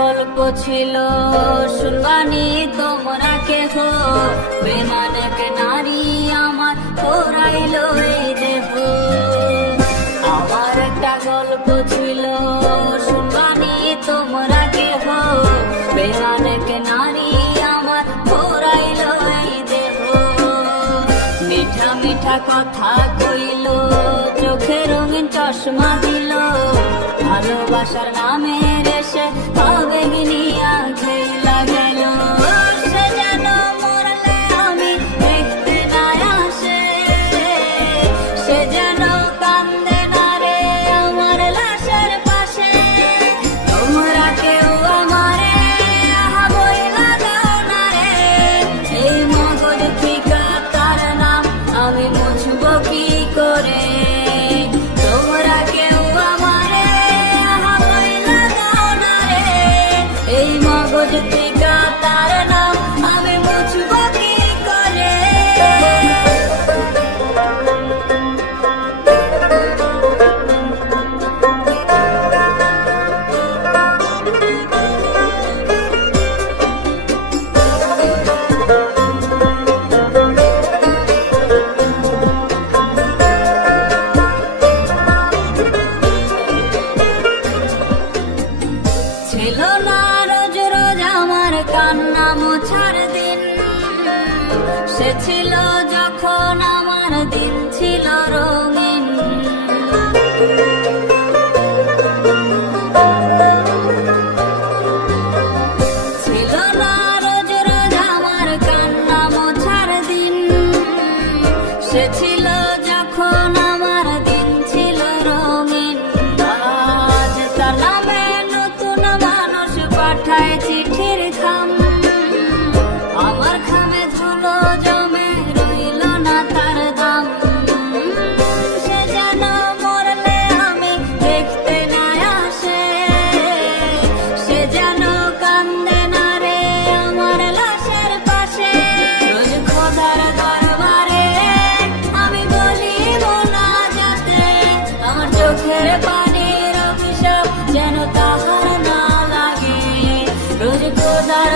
গল্প ছিল শুনবানি তোমরা কেহ, বেমানক নারী আমার পোড়াইল এই দেহ। আমার একটা গল্প ছিল শুনবানি তোমরা কেহ, বেমানক নারী আমার পোড়াইল এই দেহ। মিঠা মিঠা কথা কইল, চোখে রঙিন চশমা দিল, ভালোবাসার নামে রেসে আবেগ নিয়া খেলা গেল। সে যেন মরলে আমি দেখতে না আসে, সে যেন কান্দে না রে আমার লাশের পাশে। তোমরা কেউ আমারে আহা বইলা দাও না রে, এই মগজ থিকা তার নাম আমি মুছব কি করে। এই মগজ থেকে তার নাম আমি মুছব কি করে। ছিল না রোজ রোজ আমার কান্না মোছার দিন, সে ছিল যখন আমার দিন ছিল রঙিন। ছিল না রোজ রোজ আমার কান্না মোছার দিন, সে ছিল যখন আমার দিন ছিল রঙিন। আজ তার নামে নতুন মানুষ পাঠায় চিঠির খাম, আমার খামে ধুলো জমে রইল না তার দাম। সে যেন মরলে আমি দেখতে না আসে, সে যেন কান্দে না রে আমার লাশের পাশে। রোজ খোদার দরবারে আমি বলি না যাতে, আমার চোখের পানির অভিশাপ যেন তাহার না লাগে। রোজ খোদার